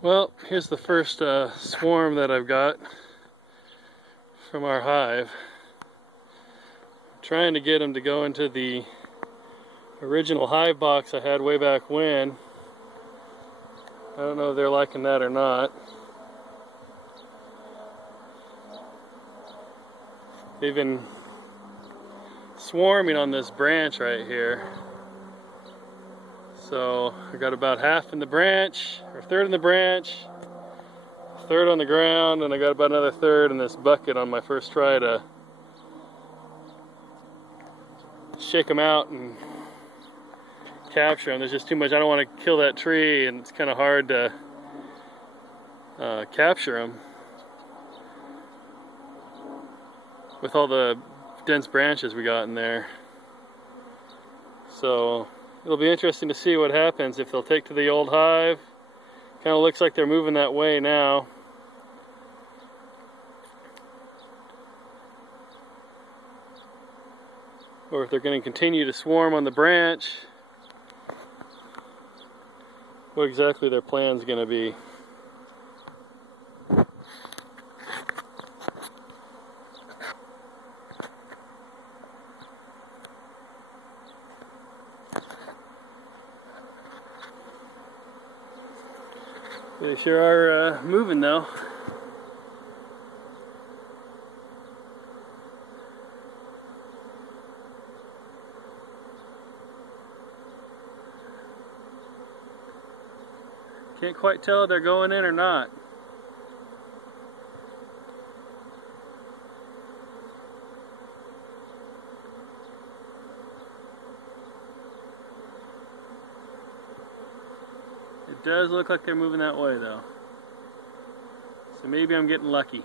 Well, here's the first swarm that I've got from our hive. I'm trying to get them to go into the original hive box I had way back when. I don't know if they're liking that or not. They've been swarming on this branch right here. So I got about half in the branch, or a third in the branch, a third on the ground, and I got about another third in this bucket on my first try to shake them out and capture them. There's just too much. I don't want to kill that tree, and it's kind of hard to capture them with all the dense branches we got in there. So it'll be interesting to see what happens if they'll take to the old hive. Kind of looks like they're moving that way now. Or if they're going to continue to swarm on the branch. What exactly their plan's going to be. They sure are moving though. Can't quite tell if they're going in or not. It does look like they're moving that way though. So maybe I'm getting lucky.